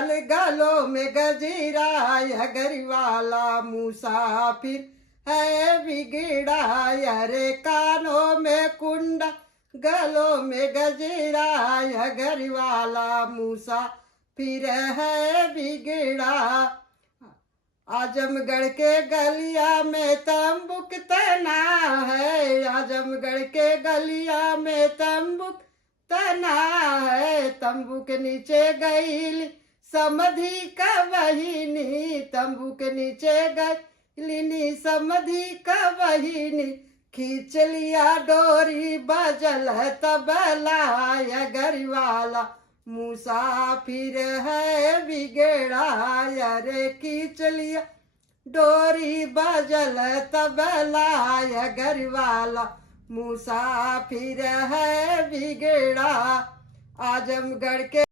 कुंडल गलों में गजीरा, यह गरीवाला मुसाफिर है बिगड़ा। अरे कानों में कुंडल गलों में गजीरा, यह गरीवाला मुसाफिर है बिगड़ा। आजमगढ़ के गलिया में तंबुक तना है, आजमगढ़ के गलिया में तंबुक तना है। तंबू के नीचे गईली समधि का बहिनी, तंबू के नीचे गईली समधि का बहिनी। खींच लिया डोरी बजल तबला, यह गरीवाला मुसाफिर है बिगड़ा। अरे खींच लिया डोरी बजल तबला, यह गरीवाला मुसाफिर है बिगड़ा। आजमगढ़ के